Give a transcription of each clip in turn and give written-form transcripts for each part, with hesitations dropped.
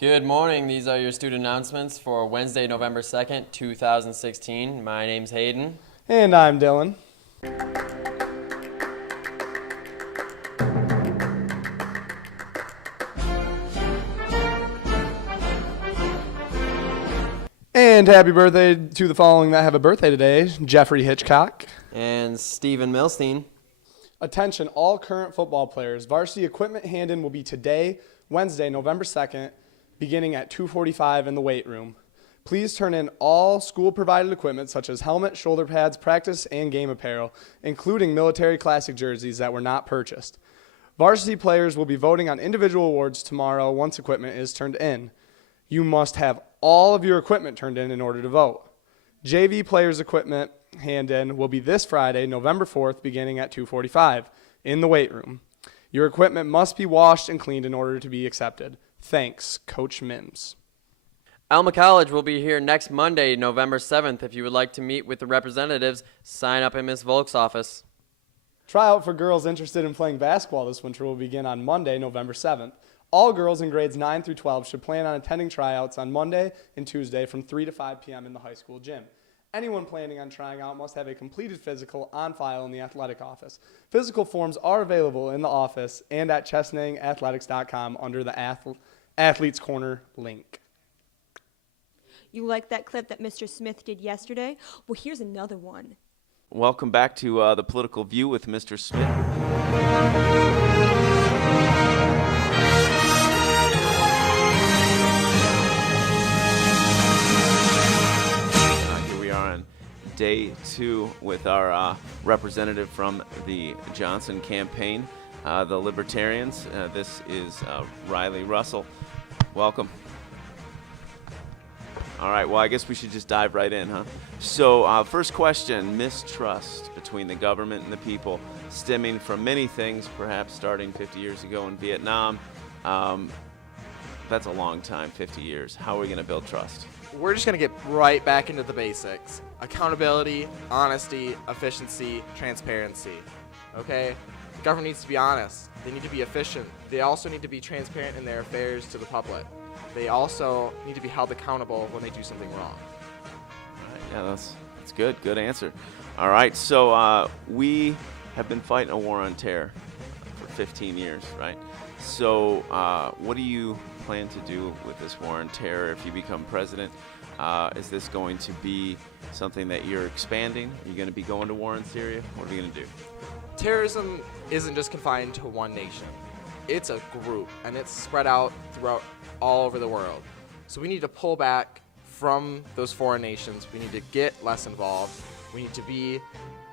Good morning. These are your student announcements for Wednesday, November 2nd, 2016. My name's Hayden. And I'm Dylan. And happy birthday to the following that have a birthday today: Jeffrey Hitchcock. And Stephen Milstein. Attention, all current football players. Varsity equipment hand-in will be today, Wednesday, November 2nd, beginning at 2:45 in the weight room. Please turn in all school-provided equipment such as helmet, shoulder pads, practice, and game apparel, including military classic jerseys that were not purchased. Varsity players will be voting on individual awards tomorrow once equipment is turned in. You must have all of your equipment turned in order to vote. JV players' equipment hand-in will be this Friday, November 4th, beginning at 2:45 in the weight room. Your equipment must be washed and cleaned in order to be accepted. Thanks, Coach Mims. Alma College will be here next Monday, November 7th. If you would like to meet with the representatives, sign up in Ms. Volk's office. Tryout for girls interested in playing basketball this winter will begin on Monday, November 7th. All girls in grades 9 through 12 should plan on attending tryouts on Monday and Tuesday from 3 to 5 p.m. in the high school gym. Anyone planning on trying out must have a completed physical on file in the athletic office. Physical forms are available in the office and at chesanangathletics.com under the Athletes Corner link. You like that clip that Mr. Smith did yesterday? Well, here's another one. Welcome back to The Political View with Mr. Smith. Here we are on day 2 with our representative from the Johnson campaign, the Libertarians. This is Riley Russell. Welcome. All right, well, I guess we should just dive right in, huh? So, first question, mistrust between the government and the people, stemming from many things, perhaps starting 50 years ago in Vietnam. That's a long time, 50 years. How are we going to build trust? We're just going to get right back into the basics. Accountability, honesty, efficiency, transparency. Okay? The government needs to be honest. They need to be efficient. They also need to be transparent in their affairs to the public. They also need to be held accountable when they do something wrong. All right, yeah, that's good. Good answer. All right, so we have been fighting a war on terror for 15 years, right? So what do you plan to do with this war on terror if you become president? Is this going to be something that you're expanding? Are you going to be going to war in Syria? What are you going to do? Terrorism isn't just confined to one nation. It's a group, and it's spread out throughout all over the world. So we need to pull back from those foreign nations. We need to get less involved. We need to be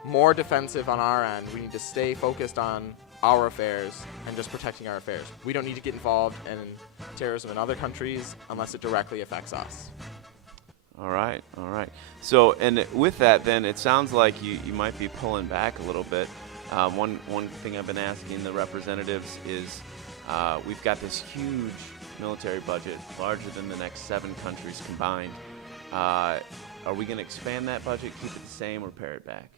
more defensive on our end. We need to stay focused on our affairs and just protecting our affairs. We don't need to get involved in terrorism in other countries unless it directly affects us. All right. So, and with that, then, it sounds like you might be pulling back a little bit. One thing I've been asking the representatives is we've got this huge military budget, larger than the next 7 countries combined. Are we going to expand that budget, keep it the same, or pare it back?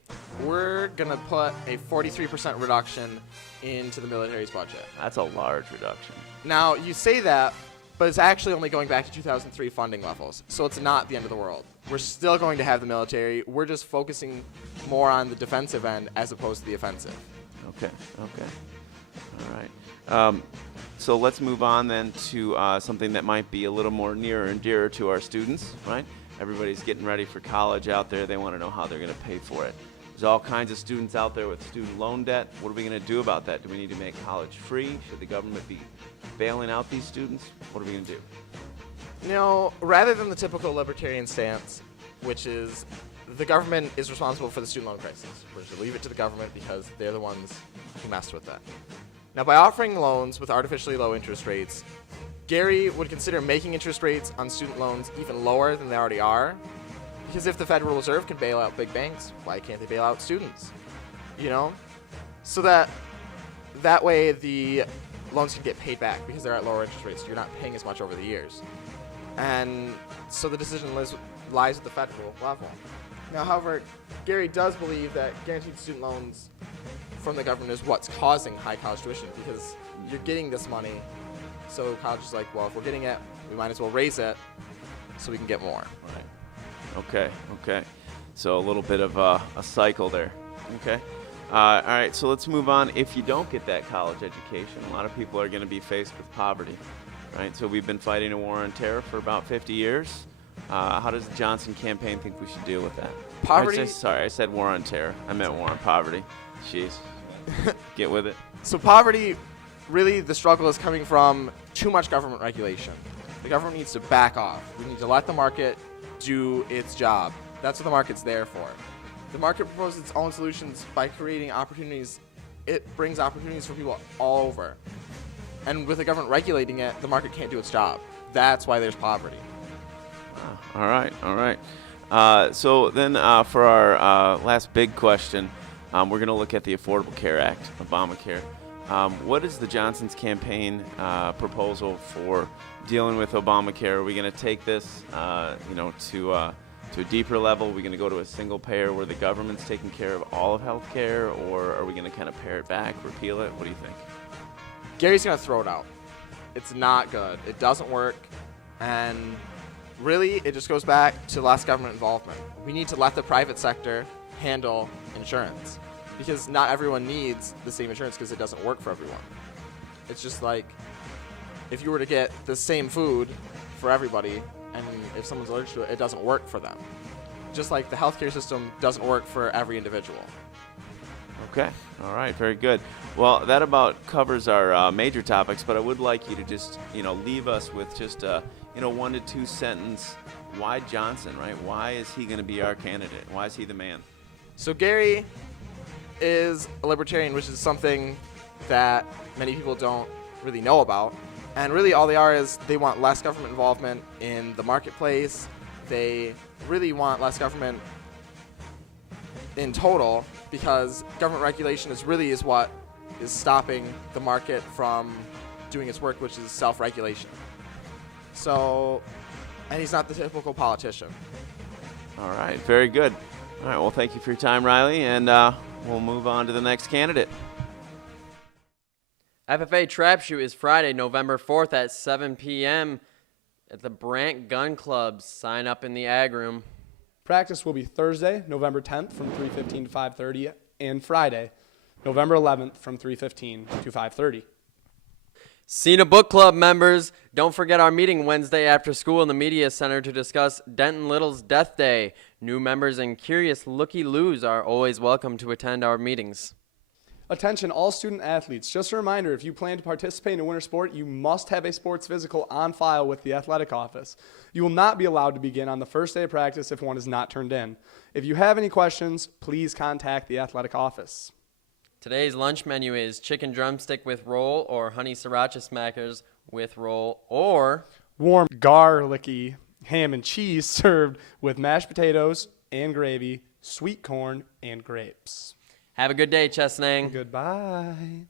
We're going to put a 43% reduction into the military's budget. That's a large reduction. Now, you say that, but it's actually only going back to 2003 funding levels, so it's not the end of the world. We're still going to have the military. We're just focusing more on the defensive end as opposed to the offensive. Okay. All right. So let's move on then to something that might be a little more near and dear to our students, right? Everybody's getting ready for college out there. They want to know how they're going to pay for it. There's all kinds of students out there with student loan debt. What are we going to do about that? Do we need to make college free? Should the government be bailing out these students? What are we going to do? You know, rather than the typical libertarian stance, which is the government is responsible for the student loan crisis, we're going to leave it to the government because they're the ones who messed with that. Now, by offering loans with artificially low interest rates, Gary would consider making interest rates on student loans even lower than they already are, because if the Federal Reserve can bail out big banks, why can't they bail out students? You know? So that way the loans can get paid back because they're at lower interest rates. You're not paying as much over the years. And so the decision lies at the federal level. Now, however, Gary does believe that guaranteed student loans from the government is what's causing high college tuition, because you're getting this money So college is like, well, if we're getting it, we might as well raise it so we can get more. Right. Okay. So a little bit of a cycle there. Okay. All right, so let's move on. If you don't get that college education, a lot of people are going to be faced with poverty, right? So we've been fighting a war on terror for about 50 years. How does the Johnson campaign think we should deal with that? Poverty- I said war on terror. I meant war on poverty. Jeez. Get with it. So poverty, really the struggle is coming from too much government regulation. The government needs to back off. We need to let the market do its job. That's what the market's there for. The market proposes its own solutions by creating opportunities. It brings opportunities for people all over. And with the government regulating it, the market can't do its job. That's why there's poverty. All right. So then for our last big question, we're going to look at the Affordable Care Act, Obamacare. What is the Johnson's campaign proposal for dealing with Obamacare? Are we going to take this, to a deeper level? Are we going to go to a single payer where the government's taking care of all of health care, or are we going to kind of pare it back, repeal it? What do you think? Gary's going to throw it out. It's not good. It doesn't work. And really, it just goes back to less government involvement. We need to let the private sector handle insurance, because not everyone needs the same insurance because it doesn't work for everyone. It's just like if you were to get the same food for everybody, and if someone's allergic to it, it doesn't work for them. Just like the healthcare system doesn't work for every individual. Okay. All right. Very good. Well, that about covers our major topics, but I would like you to just, leave us with just a, 1 to 2 sentence. Why Johnson, right? Why is he going to be our candidate? Why is he the man? So Gary is a libertarian, which is something that many people don't really know about. And really all they are is they want less government involvement in the marketplace. They really want less government in total, because government regulation is what is stopping the market from doing its work, which is self-regulation. So, and he's not the typical politician. All right. Very good. All right. Well, thank you for your time, Riley, and we'll move on to the next candidate. FFA Trap Shoot is Friday, November 4th at 7 p.m. at the Brant Gun Club. Sign up in the Ag Room. Practice will be Thursday, November 10th from 3:15 to 5:30, and Friday, November 11th from 3:15 to 5:30. Cena Book Club members, don't forget our meeting Wednesday after school in the Media Center to discuss Denton Little's Death Day. New members and curious looky-loos are always welcome to attend our meetings. Attention all student athletes. Just a reminder, if you plan to participate in a winter sport, you must have a sports physical on file with the athletic office. You will not be allowed to begin on the first day of practice if one is not turned in. If you have any questions, please contact the athletic office. Today's lunch menu is chicken drumstick with roll or honey sriracha smackers with roll, or Warm, garlicky ham and cheese served with mashed potatoes and gravy, sweet corn, and grapes. have a good day, Chesnang. Goodbye.